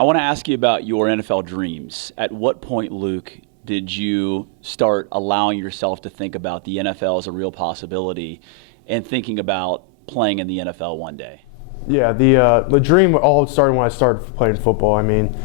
I want to ask you about your NFL dreams. At what point, Luke, did you start allowing yourself to think about the NFL as a real possibility and thinking about playing in the NFL one day? Yeah, the dream all started when I started playing football. I mean,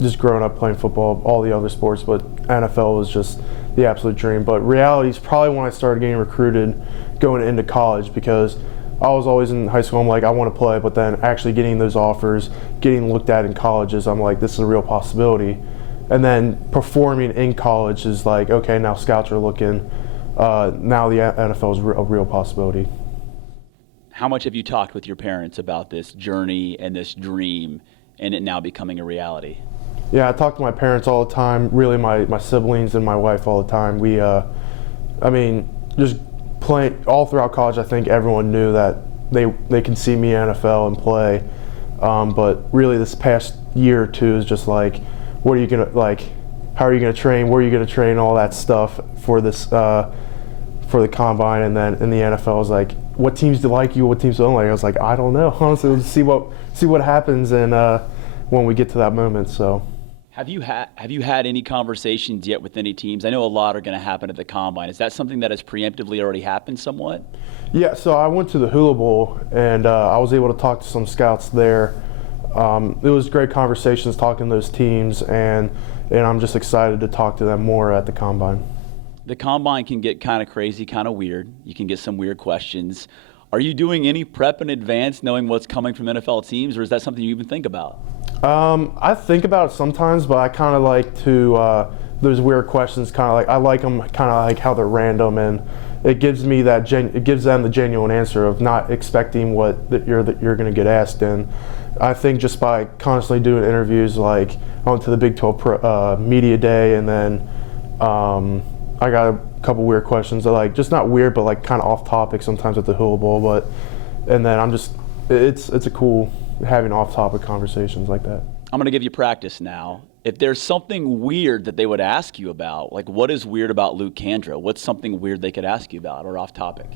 just growing up playing football, all the other sports, but NFL was just the absolute dream. But reality is probably when I started getting recruited going into college, because I was always in high school, I'm like, I want to play, but then actually getting those offers, getting looked at in colleges, I'm like, this is a real possibility. And then performing in college is like, okay, now scouts are looking. Now the NFL is a real possibility. How much have you talked with your parents about this journey and this dream and it now becoming a reality? Yeah, I talk to my parents all the time, really my siblings and my wife all the time. We, just playing all throughout college, I think everyone knew that they can see me in NFL and play. But really this past year or two is just like, what are you gonna, like, how are you gonna train, where are you gonna train, all that stuff for this, for the combine. And then in the NFL is like, what teams do like you, what teams don't like? I was like, I don't know, honestly, we'll see what happens and when we get to that moment. So Have you had any conversations yet with any teams? I know a lot are going to happen at the Combine. Is that something that has preemptively already happened somewhat? Yeah, so I went to the Hula Bowl, and I was able to talk to some scouts there. It was great conversations talking to those teams, and I'm just excited to talk to them more at the Combine. The Combine can get kind of crazy, kind of weird. You can get some weird questions. Are you doing any prep in advance, knowing what's coming from NFL teams, or is that something you even think about? I think about it sometimes, but I kind of like to, those weird questions, kind of like, I like them kind of like how they're random, and it gives me that, it gives them the genuine answer of not expecting what that you're going to get asked. And I think just by constantly doing interviews, like I went to the Big 12 Media Day, and then I got a couple weird questions that, like, just not weird, but like kind of off topic sometimes at the Hula Bowl, and then I'm just, it's a cool, having off-topic conversations like that. I'm going to give you practice now. If there's something weird that they would ask you about, like what is weird about Luke Kandra? What's something weird they could ask you about or off topic?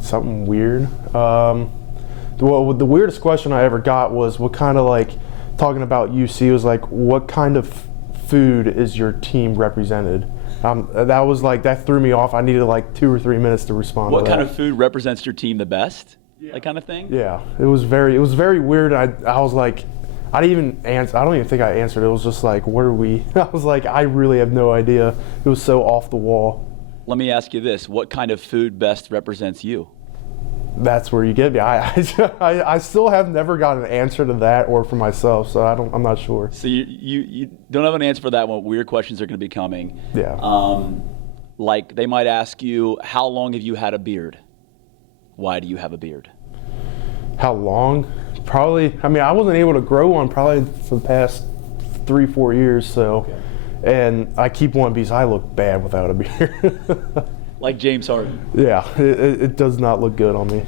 Something weird? Well, the weirdest question I ever got was what kind of, like, talking about UC, was like, what kind of food is your team represented? That was like, that threw me off. I needed like 2 or 3 minutes to respond to that. What kind of food represents your team the best? That kind of thing? Yeah, it was very weird. I was like, I didn't even answer. I don't even think I answered. It was just like, what are we? I was like, I really have no idea. It was so off the wall. Let me ask you this: what kind of food best represents you? That's where you get me. I still have never got an answer to that, or for myself. So I'm not sure. So you don't have an answer for that one. Weird questions are going to be coming. Yeah. Like they might ask you, how long have you had a beard? Why do you have a beard? How long? Probably, I mean, I wasn't able to grow one probably for the past 3-4 years, so, okay. And I keep one because I look bad without a beard. Like James Harden. Yeah, it does not look good on me.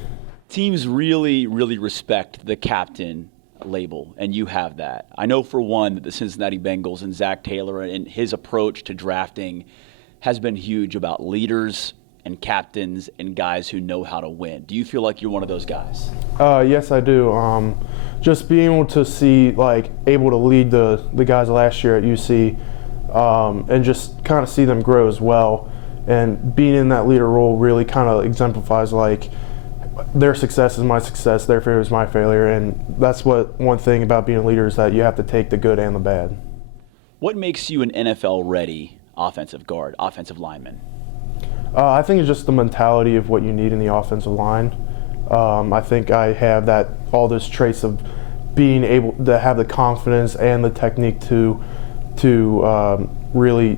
Teams really, really respect the captain label, and you have that. I know for one that the Cincinnati Bengals and Zach Taylor and his approach to drafting has been huge about leaders and captains and guys who know how to win. Do you feel like you're one of those guys? Yes, I do. Just being able to see, like, able to lead the guys last year at UC, and just kind of see them grow as well. And being in that leader role really kind of exemplifies, like, their success is my success, their failure is my failure. And that's one thing about being a leader is that you have to take the good and the bad. What makes you an NFL-ready offensive guard, offensive lineman? I think it's just the mentality of what you need in the offensive line. I think I have all those traits of being able to have the confidence and the technique to really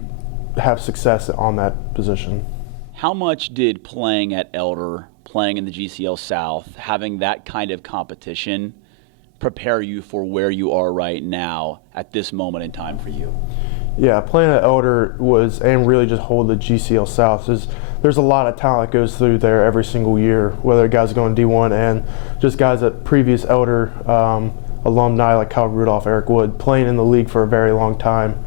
have success on that position. How much did playing at Elder, playing in the GCL South, having that kind of competition prepare you for where you are right now at this moment in time for you? Yeah, playing at Elder and really just hold the GCL South there's a lot of talent that goes through there every single year, whether guys going D1 and just guys at previous Elder alumni like Kyle Rudolph, Eric Wood, playing in the league for a very long time.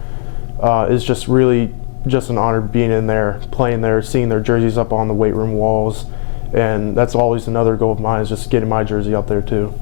Is just really just an honor being in there, playing there, seeing their jerseys up on the weight room walls, and that's always another goal of mine, is just getting my jersey up there too.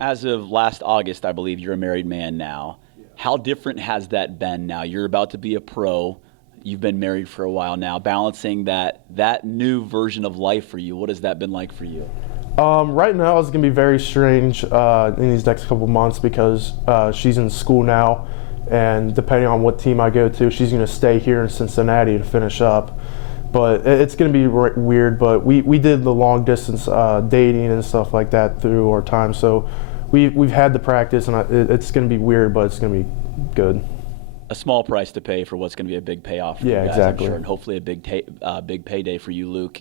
As of last August, I believe you're a married man now. How different has that been now? You're about to be a pro. You've been married for a while now. Balancing that new version of life for you, what has that been like for you? Right now it's going to be very strange in these next couple months because she's in school now, and depending on what team I go to, she's going to stay here in Cincinnati to finish up. But it's going to be weird, but we did the long distance dating and stuff like that through our time, so we've had the practice, and it's going to be weird, but it's going to be good. A small price to pay for what's going to be a big payoff for you guys, exactly. I'm sure, and hopefully a big payday for you, Luke.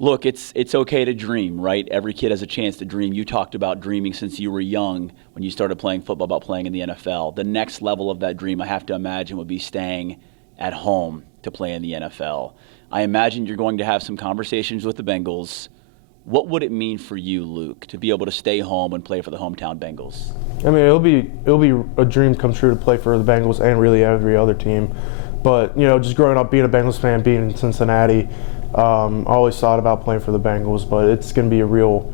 Look, it's okay to dream, right? Every kid has a chance to dream. You talked about dreaming since you were young when you started playing football, about playing in the NFL. The next level of that dream, I have to imagine, would be staying at home to play in the NFL. I imagine you're going to have some conversations with the Bengals. What would it mean for you, Luke, to be able to stay home and play for the hometown Bengals? I mean, it'll be a dream come true to play for the Bengals and really every other team. But just growing up, being a Bengals fan, being in Cincinnati, I always thought about playing for the Bengals. But it's going to be a real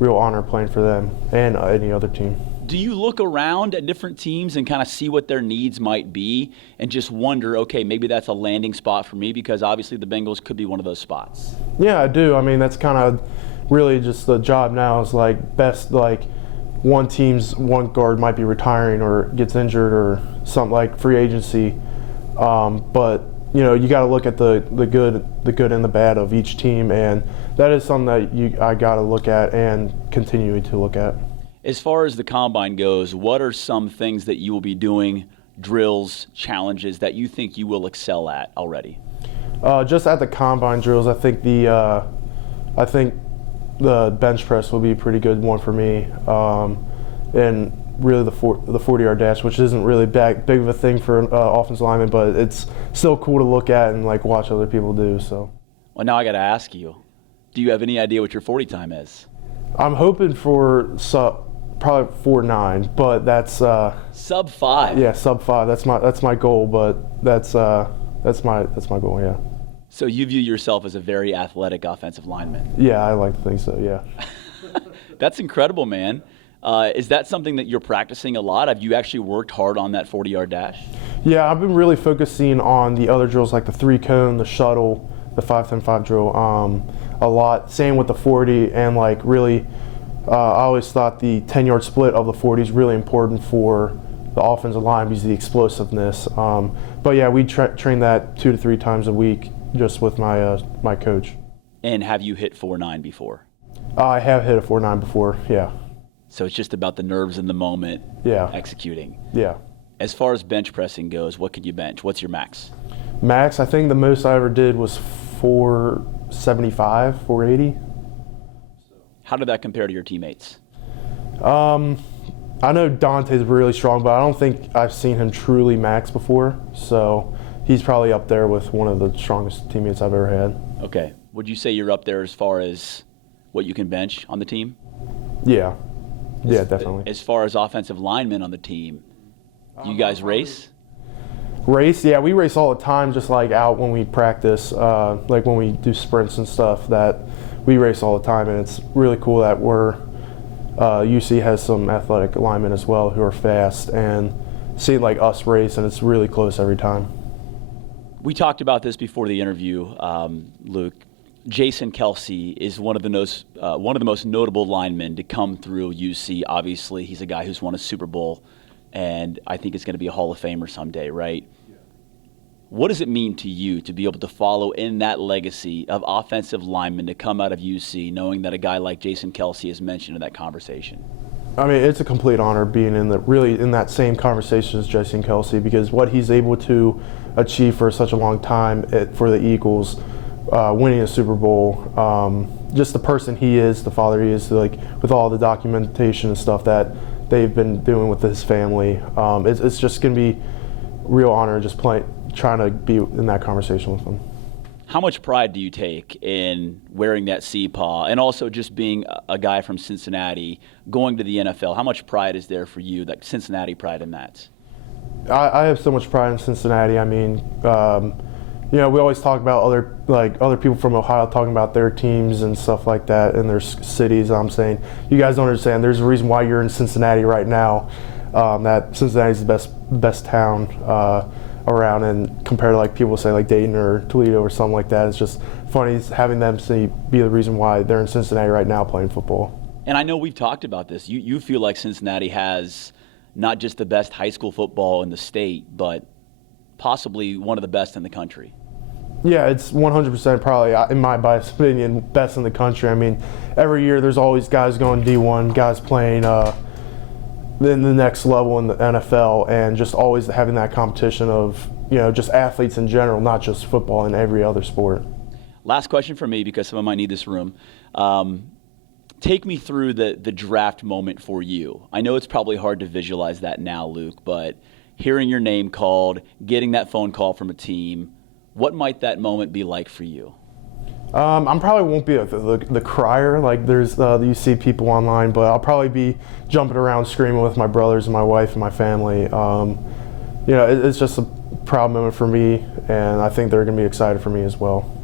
honor playing for them and any other team. Do you look around at different teams and kind of see what their needs might be and just wonder, okay, maybe that's a landing spot for me, because obviously the Bengals could be one of those spots? Yeah, I do. I mean, that's kind of really just the job now is one team's one guard might be retiring or gets injured or something, like free agency. But you got to look at the good and the bad of each team, and that is something that I got to look at and continue to look at. As far as the combine goes, what are some things that you will be doing, drills, challenges that you think you will excel at already? Just at the combine drills, I think the bench press will be a pretty good one for me, and really the 40-yard dash, which isn't really big of a thing for offensive linemen, but it's still cool to look at and watch other people do. So. Well, now I got to ask you, do you have any idea what your 40 time is? I'm hoping for probably 4.9, but that's sub 5. Yeah, sub 5. That's my goal, but that's my goal. Yeah. So you view yourself as a very athletic offensive lineman? Yeah, I like to think so. Yeah. That's incredible, man. Is that something that you're practicing a lot? Have you actually worked hard on that 40-yard dash? Yeah, I've been really focusing on the other drills like the 3-cone, the shuttle, the 5-10-5 drill a lot. Same with the 40, and really. I always thought the 10-yard split of the 40 is really important for the offensive line because of the explosiveness. But yeah, we train that 2 to 3 times a week just with my coach. And have you hit 4.9 before? I have hit a 4.9 before, yeah. So it's just about the nerves in the moment, executing. Yeah. As far as bench pressing goes, what could you bench? What's your max? Max, I think the most I ever did was 475, 480. How did that compare to your teammates? I know Dante's really strong, but I don't think I've seen him truly max before. So he's probably up there with one of the strongest teammates I've ever had. Okay. Would you say you're up there as far as what you can bench on the team? Yeah. Yeah, definitely. As far as offensive linemen on the team, you guys race? Race? Yeah, we race all the time, just out when we practice, when we do sprints and stuff, that we race all the time, and it's really cool that UC has some athletic linemen as well who are fast, and see us race, and it's really close every time. We talked about this before the interview, Luke. Jason Kelsey is one of the most notable linemen to come through UC. Obviously, he's a guy who's won a Super Bowl, and I think is going to be a Hall of Famer someday, right? Yeah. What does it mean to you to be able to follow in that legacy of offensive linemen to come out of UC, knowing that a guy like Jason Kelsey is mentioned in that conversation? I mean, it's a complete honor being in that same conversation as Jason Kelsey, because what he's able to achieve for such a long time for the Eagles, winning a Super Bowl, just the person he is, the father he is, with all the documentation and stuff that they've been doing with his family. It's just going to be a real honor just trying to be in that conversation with him. How much pride do you take in wearing that C-paw and also just being a guy from Cincinnati going to the NFL? How much pride is there for you, that Cincinnati pride in that? I have so much pride in Cincinnati. I mean, you know, we always talk about other people from Ohio talking about their teams and stuff like that in their cities. I'm saying, you guys don't understand. There's a reason why you're in Cincinnati right now. That Cincinnati's the best town around, and compared to like people say like Dayton or Toledo or something like that. It's just funny having them be the reason why they're in Cincinnati right now playing football. And I know we've talked about this. You feel like Cincinnati has not just the best high school football in the state, but possibly one of the best in the country. Yeah, it's 100% probably, in my biased opinion, best in the country. I mean, every year there's always guys going D1, guys playing in the next level in the NFL, and just always having that competition of, you know, just athletes in general, not just football and every other sport. Last question for me, because someone might need this room. Take me through the draft moment for you. I know it's probably hard to visualize that now, Luke, but hearing your name called, getting that phone call from a team, what might that moment be like for you? I probably won't be the crier like there's you see people online, but I'll probably be jumping around screaming with my brothers and my wife and my family. You know, it's just a proud moment for me, and I think they're going to be excited for me as well.